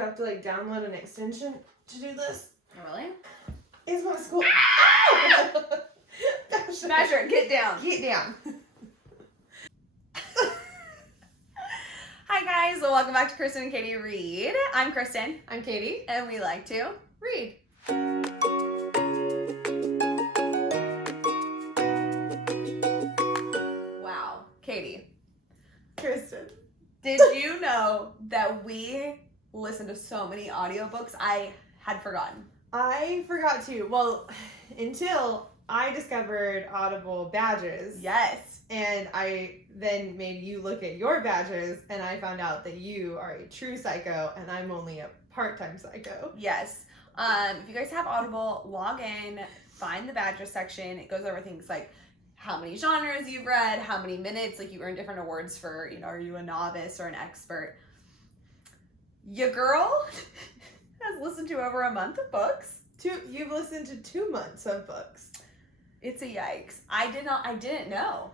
you have to like download an extension to do this. Really? It's my school. Measure, get down. Get down. Hi guys, well, welcome back to Kristen and Katie Read. I'm Kristen. I'm Katie. And we like to read. Wow. Katie. Kristen. Did you know that we listen to so many audiobooks? I had forgotten. I forgot to. Well, until I discovered Audible badges. Yes. And I then made you look at your badges, and I found out that you are a true psycho, and I'm only a part-time psycho. Yes. If you guys have Audible, log in, find the badges section. It goes over things like how many genres you've read, how many minutes, like you earn different awards for, are you a novice or an expert? Your girl has listened to over a month of books. You've listened to 2 months of books. It's a yikes. I didn't know.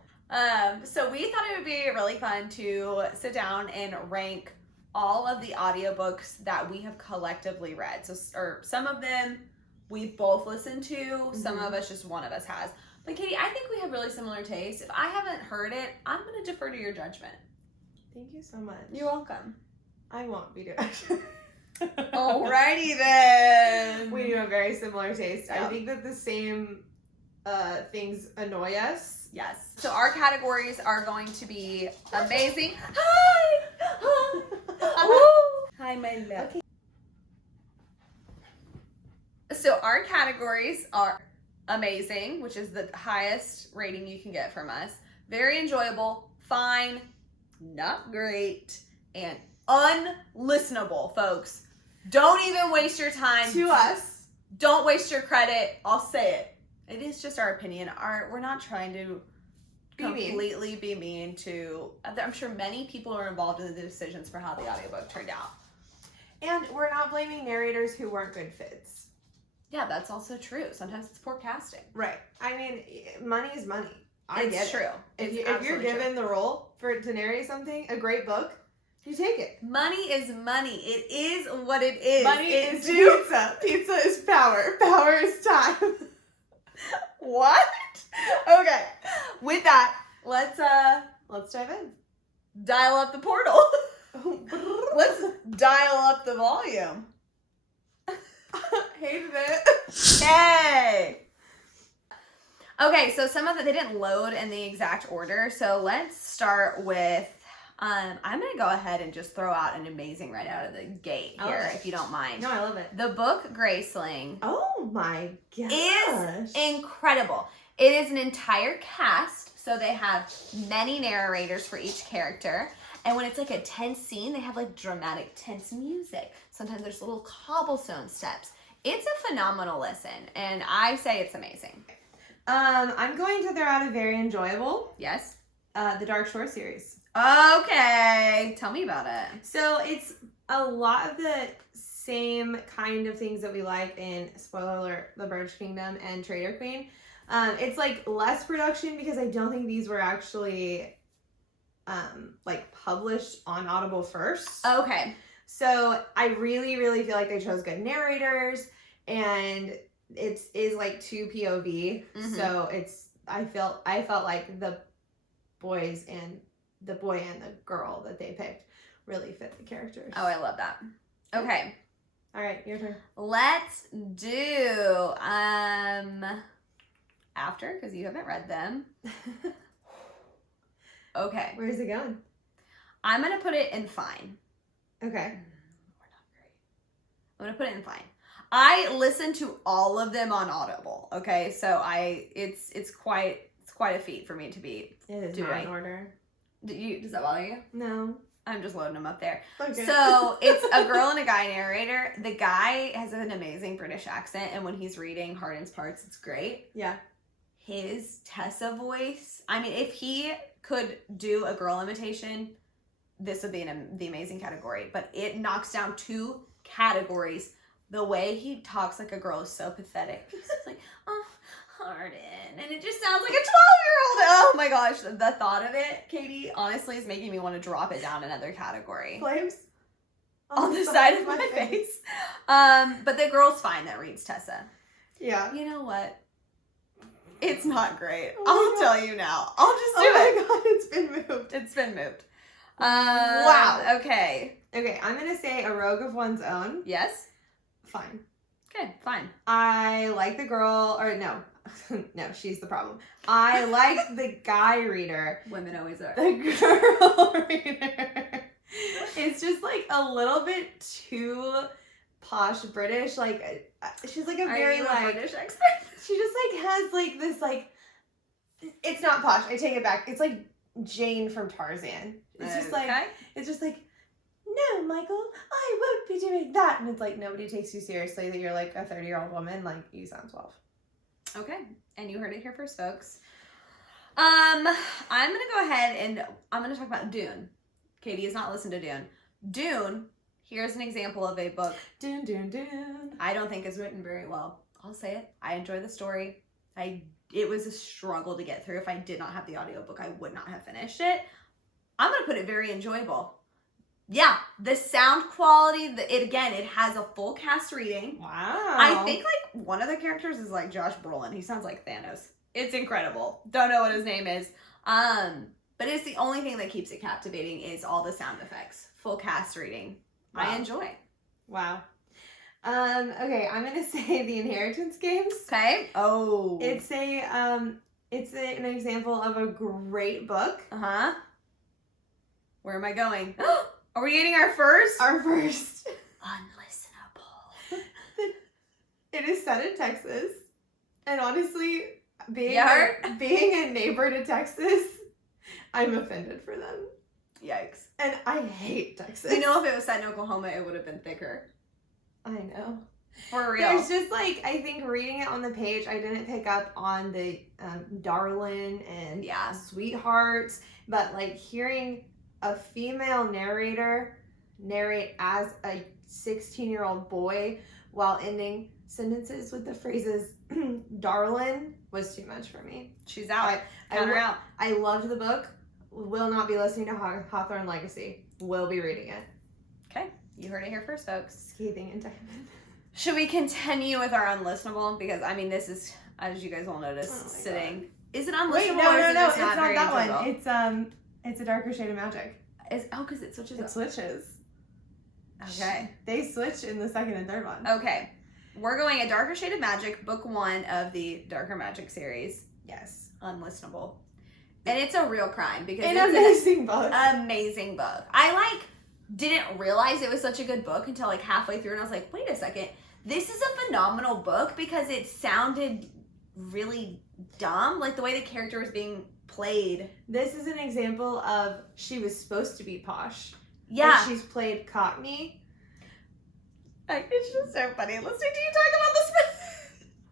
So we thought it would be really fun to sit down and rank all of the audiobooks that we have collectively read. So, or some of them we've both listened to, some of us, just one of us has. But Katie, I think we have really similar tastes. If I haven't heard it, I'm going to defer to your judgment. Thank you so much. You're welcome. I won't be doing Alrighty then. We do a very similar taste. Yep. I think that the same things annoy us. Yes. So our categories are going to be amazing. Hi, my love. Okay. So our categories are amazing, which is the highest rating you can get from us. Very enjoyable, fine, not great, and unlistenable, folks. Don't even waste your time. To us. Don't waste your credit. I'll say it. It is just our opinion. We're not trying to completely be mean to... I'm sure many people are involved in the decisions for how the audiobook turned out. And we're not blaming narrators who weren't good fits. Yeah, that's also true. Sometimes it's poor casting. Right. I mean, money is money. It's true. If you're given the role to narrate something, a great book, you take it. Money is money. It is what it is. Money is pizza. Pizza is power. Power is time. What? Okay. With that, let's dive in. Dial up the portal. Let's dial up the volume. Hated it. Yay! Okay, so some of it, they didn't load in the exact order. So let's start with, I'm going to go ahead and just throw out an amazing right out of the gate here, if you don't mind. No, I love it. The book Graceling. Oh my gosh. Is incredible. It is an entire cast, so they have many narrators for each character. And when it's like a tense scene, they have like dramatic tense music. Sometimes there's little cobblestone steps. It's a phenomenal listen, and I say it's amazing. I'm going to throw out a very enjoyable. Yes? The Dark Shore series. Okay. Tell me about it. So it's a lot of the same kind of things that we like in, spoiler alert, The Birch Kingdom and Trader Queen. It's like less production because I don't think these were actually like published on Audible first. Okay. So I really, really feel like they chose good narrators, and it is like 2 POV. Mm-hmm. So I felt like the boy and the girl that they picked really fit the characters. Oh, I love that. Okay. All right, your turn. Let's do after, because you haven't read them. Okay. Where's it going? I'm going to put it in fine. Okay. We're not great. I'm going to put it in fine. I listen to all of them on Audible, okay? So it's quite a feat for me to be It is doing. not in order. Does that bother you? No. I'm just loading them up there. Okay. So it's a girl and a guy narrator. The guy has an amazing British accent, and when he's reading Hardin's parts, it's great. Yeah. His Tessa voice, I mean, if he could do a girl imitation, this would be the amazing category. But it knocks down 2 categories. The way he talks like a girl is so pathetic. He's just like, oh, Hardin. And it just sounds like a 12-year-old. Oh my gosh. The thought of it, Katie, honestly is making me want to drop it down another category. Flames? on the side of my face. But the girl's fine that reads Tessa. Yeah. You know what? It's not great. Oh I'll tell you now. I'll just do it. Oh my god, it's been moved. It's been moved. Wow. Okay. Okay, I'm gonna say a rogue of one's own. Yes? Fine. Okay, fine. I like the girl, or no. No, she's the problem. I like the guy reader. Women always are. The girl reader. It's just like a little bit too posh British. Like, she's like a very like British expert? she just like has like this like, it's not posh, I take it back, it's like Jane from Tarzan. It's just like, it's just like, no, Michael, I won't be doing that. And it's like, nobody takes you seriously that you're like a 30-year-old woman. Like, you sound 12. Okay, and you heard it here first, folks. I'm gonna go ahead and I'm gonna talk about Dune. Katie has not listened to Dune. Dune, here's an example of a book Dune, Dune, Dune. I don't think is written very well. I'll say it. I enjoy the story. It was a struggle to get through. If I did not have the audiobook, I would not have finished it. I'm gonna put it very enjoyable. Yeah, the sound quality, it has a full cast reading. Wow. I think like one of the characters is like Josh Brolin. He sounds like Thanos. It's incredible. Don't know what his name is. But it's the only thing that keeps it captivating is all the sound effects. Full cast reading. Wow. I enjoy. Wow. Okay, I'm gonna say the Inheritance Games. Okay. Oh. It's an example of a great book. Uh-huh. Where am I going? Are we getting our first? Our first. Unlistenable. It is set in Texas. And honestly, being a neighbor to Texas, I'm offended for them. Yikes. And I hate Texas. You know, if it was set in Oklahoma, it would have been thicker. I know. For real. There's just like, I think reading it on the page, I didn't pick up on the darling and sweethearts, but like hearing a female narrator narrate as a 16-year-old boy while ending sentences with the phrases darling was too much for me. She's out. Count her out. I loved the book. Will not be listening to Hawthorne Legacy. Will be reading it. Okay. You heard it here first, folks. Scathing indictment. Should we continue with our unlistenable? Because, I mean, this is, as you guys will notice, sitting. God. Is it unlistenable? Wait, no, it's not that one. It's a Darker Shade of Magic. Because it switches. It switches. Okay. They switch in the second and third one. Okay. We're going A Darker Shade of Magic, book 1 of the Darker Magic series. Yes. Unlistenable. And it's a real crime because it's an amazing book. Amazing book. I didn't realize it was such a good book until like halfway through and I was like, wait a second. This is a phenomenal book because it sounded really dumb. Like the way the character was being played. This is an example of she was supposed to be posh. Yeah. She's played Cockney. It's just so funny listening to you talk about this.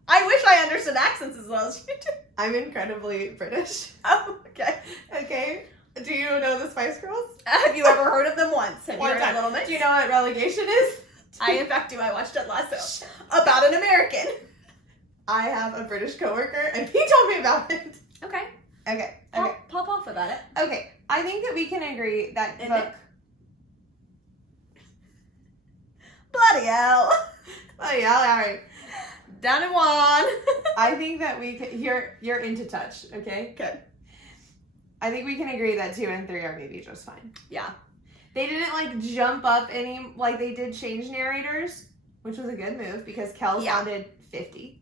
I wish I understood accents as well as you do. I'm incredibly British. Oh, okay. Okay. Do you know the Spice Girls? Have you ever heard of them once? Have you heard of Little Mix? Do you know what relegation is? I, in fact, do. I watched Ted Lasso. About an American. I have a British coworker, and he told me about it. Okay. Okay. Pop off about it. Okay. I think that we can agree that book... Bloody hell. Oh, yeah, all right. Down in one. I think that we can... You're into touch, okay? Okay. I think we can agree that 2 and 3 are maybe just fine. Yeah. They didn't, jump up any... they did change narrators, which was a good move, because Kel sounded 50.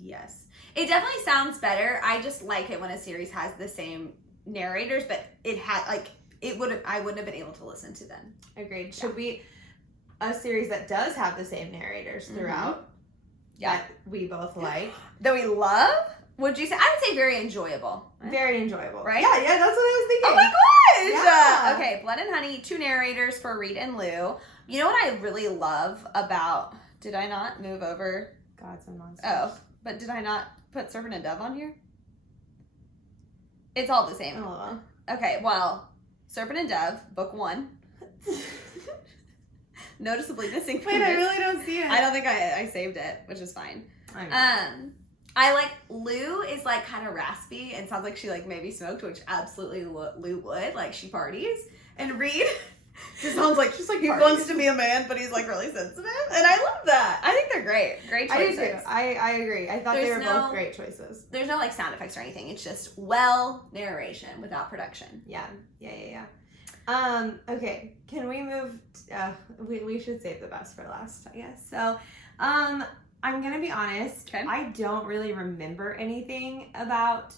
Yes. It definitely sounds better. I just like it when a series has the same narrators, but it had, I wouldn't have been able to listen to them. Agreed. Yeah. Should we... A series that does have the same narrators throughout, that we both like. That we love? Would you say? I would say very enjoyable. Very enjoyable. Right? Yeah, that's what I was thinking. Oh my gosh! Yeah. Okay, Blood and Honey, 2 narrators for Reed and Lou. You know what I really love about... Did I not move over? Gods and Monsters. Oh, but did I not put Serpent and Dove on here? It's all the same. Oh, well. Okay, well, Serpent and Dove, book 1. Noticeably missing from Wait, I really don't see it. I don't think I saved it, which is fine. I like Lou is kind of raspy and sounds like she maybe smoked, which absolutely Lou would. She parties. And Reed It sounds like Just like he parties. wants to be a man, but he's like really sensitive, and I love that. I think they're great. Great choices. I do too. I agree. I thought they There's were both great choices. There's no like sound effects or anything. It's just narration without production. Yeah. Okay. Can we move? We should save the best for last, I guess. So, I'm gonna be honest. Okay. I don't really remember anything about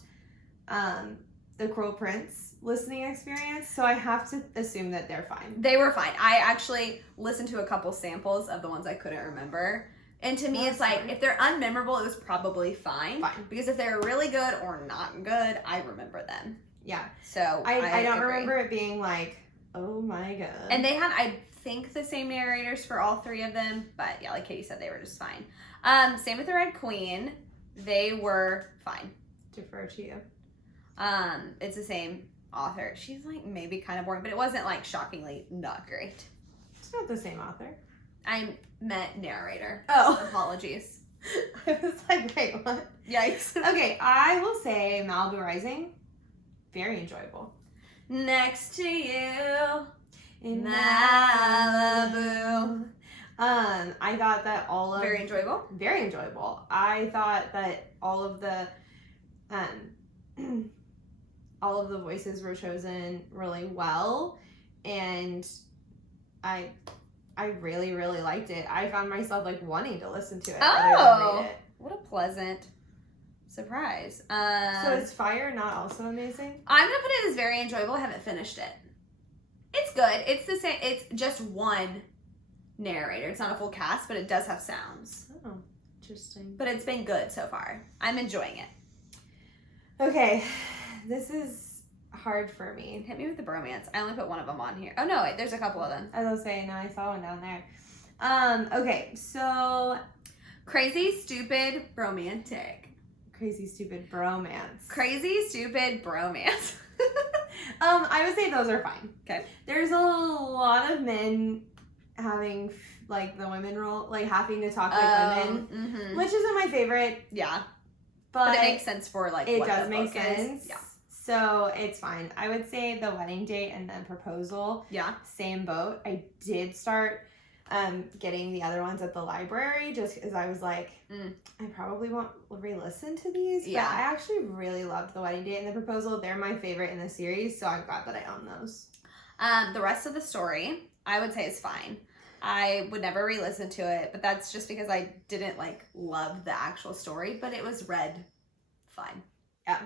the Cruel Prince listening experience, so I have to assume that they're fine. They were fine. I actually listened to a couple samples of the ones I couldn't remember. And to me, it's like, if they're unmemorable, it was probably fine. Because if they're really good or not good, I remember them. Yeah. So I don't remember it being like, oh my god. And they had, I think, the same narrators for all three of them. But yeah, like Katie said, they were just fine. Same with the Red Queen. They were fine. Defer to you. It's the same author. She's like maybe kind of boring, but it wasn't like shockingly not great. It's not the same author. I meant narrator. Oh. Apologies. I was like, wait, what? Yikes. Okay, I will say Malibu Rising. Very enjoyable. Next to you In Malibu. I thought that Very enjoyable. Very enjoyable. I thought that all of the voices were chosen really well, and I really, really liked it. I found myself like wanting to listen to it. Oh, what a pleasant surprise. So is Fire not also amazing? I'm gonna put it as very enjoyable. I haven't finished it. It's good. It's the same. It's just one narrator. It's not a full cast, but it does have sounds. Oh, interesting. But it's been good so far. I'm enjoying it. Okay, this is hard for me. Hit me with the bromance. I only put one of them on here. Oh no, wait, there's a couple of them. I was saying, no, I saw one down there. Okay, so Crazy, stupid, romantic. Crazy Stupid Bromance. Crazy, stupid, bromance. I would say those are fine. Okay. There's a lot of men having like the women role, like having to talk like women, which isn't my favorite. Yeah. But it makes sense for like it what does the make book sense. is. Yeah. So it's fine. I would say the wedding date and then proposal. Yeah. Same boat. I did start getting the other ones at the library just because I was like, I probably won't re-listen to these. Yeah. But I actually really loved the wedding date and the proposal. They're my favorite in the series, so I'm glad that I own those. The rest of the story, I would say is fine. I would never re-listen to it, but that's just because I didn't like love the actual story, but it was read fine. Yeah.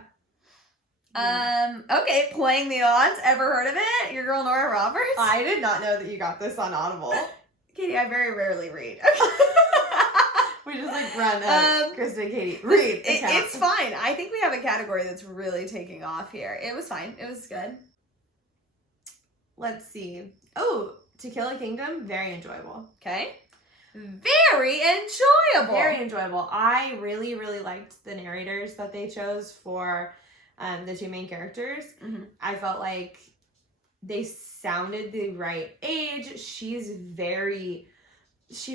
Okay, Playing the Odds. Ever heard of it? Your girl Nora Roberts? I did not know that you got this on Audible. Katie, I very rarely read. We just like run Krista and Katie. Read. It's fine. I think we have a category that's really taking off here. It was fine. It was good. Let's see. Oh, To Kill a Kingdom, very enjoyable. Okay. Very enjoyable. Very enjoyable. I really, really liked the narrators that they chose for the two main characters. Mm-hmm. I felt like they sounded the right age. She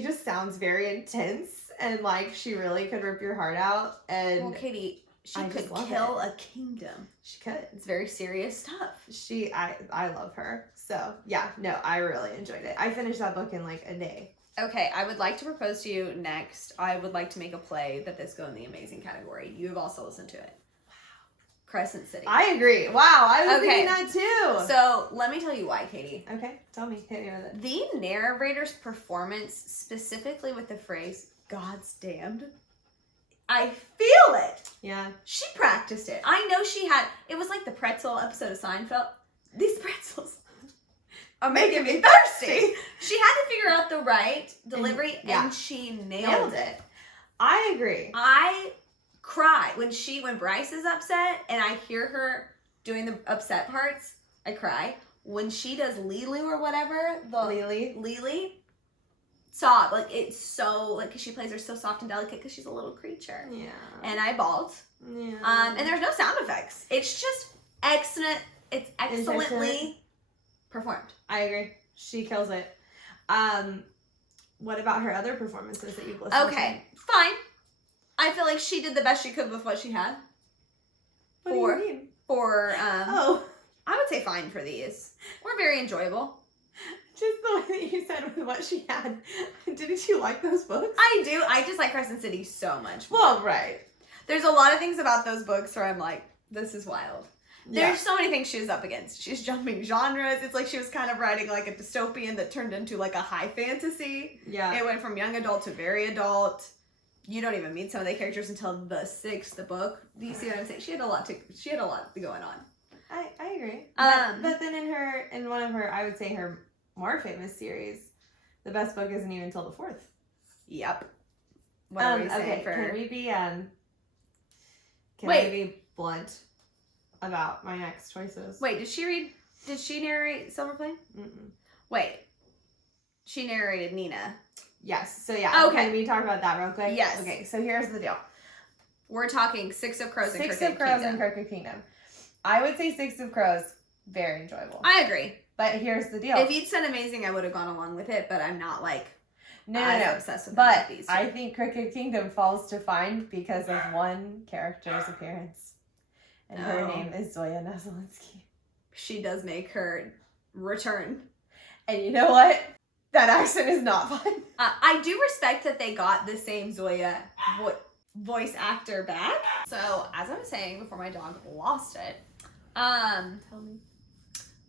just sounds very intense, and like she really could rip your heart out. And well, Katie, she I could just kill love a kingdom. she could. It's very serious stuff. I love her. So yeah, no, I really enjoyed it. I finished that book in like a day. Okay, I would like to propose to you next. I would like to make a play that this go in the amazing category. You have also listened to it. Crescent City. I agree. Wow, I was thinking that too. So let me tell you why, Katie. Okay, tell me. Hit me with it. The narrator's performance, specifically with the phrase "God's damned," I feel it. Yeah. She practiced it. I know she had. It was like the pretzel episode of Seinfeld. These pretzels are making me thirsty. She had to figure out the right delivery, and she nailed it. I agree. I cry when Bryce is upset and I hear her doing the upset parts. I cry when she does Lilu or whatever. Lily. Sob. Like it's so like 'cause she plays her so soft and delicate because she's a little creature. Yeah. And I bawled. Yeah. And there's no sound effects. It's just excellent. It's excellently performed. I agree. She kills it. What about her other performances that you've listened to? Okay, fine. I feel like she did the best she could with what she had. What do you mean? I Oh. would say fine for these. We're very enjoyable. just the way that you said with what she had. Didn't you like those books? I do. I just like Crescent City so much more. Well, right. There's a lot of things about those books where I'm like, this is wild. Yeah. There's so many things she was up against. She's jumping genres. It's like she was kind of writing like a dystopian that turned into like a high fantasy. Yeah. It went from young adult to very adult. You don't even meet some of the characters until the 6th book. Do you see what I'm saying? She had a lot going on. I agree. Um, But then in one of her, I would say her more famous series, the best book isn't even until the 4th. Yep. What are we saying okay, for? can we be Wait. I be blunt about my next choices? Wait, did she narrate Silver Flame? Mm-mm. Wait. She narrated Nina. Yes. So yeah. Okay. Can we talk about that real quick? Yes. Okay. So here's the deal. We're talking Six of Crows and Six Crooked of Crows Kingdom. and Crooked Kingdom. I would say Six of Crows, very enjoyable. I agree. But here's the deal. If you'd said Amazing, I would have gone along with it, but I'm not like no, obsessed with But these. I think Crooked Kingdom falls to find because of one character's appearance. And her Oh. name is Zoya Nazalinsky. She does make her return. And you know what? That accent is not fun. I do respect that they got the same Zoya voice actor back. So, as I was saying before my dog lost it, Tell me.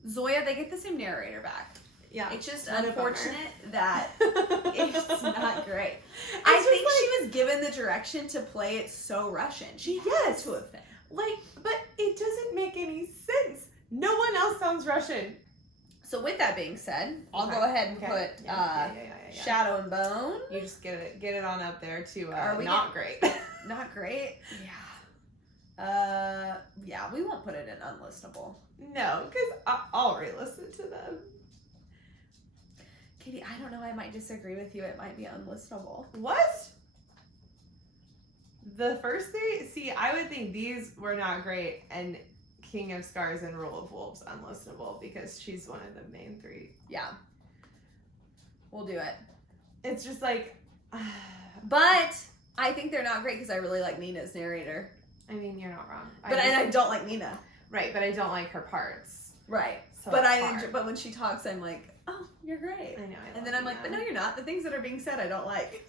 Zoya, they get the same narrator back. Yeah. It's just What a bummer. unfortunate that it's not great. It's I just think she was given the direction to play it so Russian. She had to have been. But it doesn't make any sense. No one else sounds Russian. So with that being said, I'll Okay. go ahead and Okay. put Yeah. Shadow and Bone. You just get it on up there to Are we not great. Not great. Yeah. Yeah, we won't put it in unlistenable. No, because I'll re-listen to them. Katie, I don't know. I might disagree with you. It might be unlistenable. What? The first three? See, I would think these were not great, and King of Scars and Rule of Wolves unlistenable because she's one of the main three. Yeah. We'll do it. It's just like, But I think they're not great because I really like Nina's narrator. I mean, you're not wrong. But I don't like Nina. Right, but I don't like her parts. Right. So But far. but when she talks, I'm like, oh, you're great. I know. And then I'm like, but no, you're not. The things that are being said, I don't like.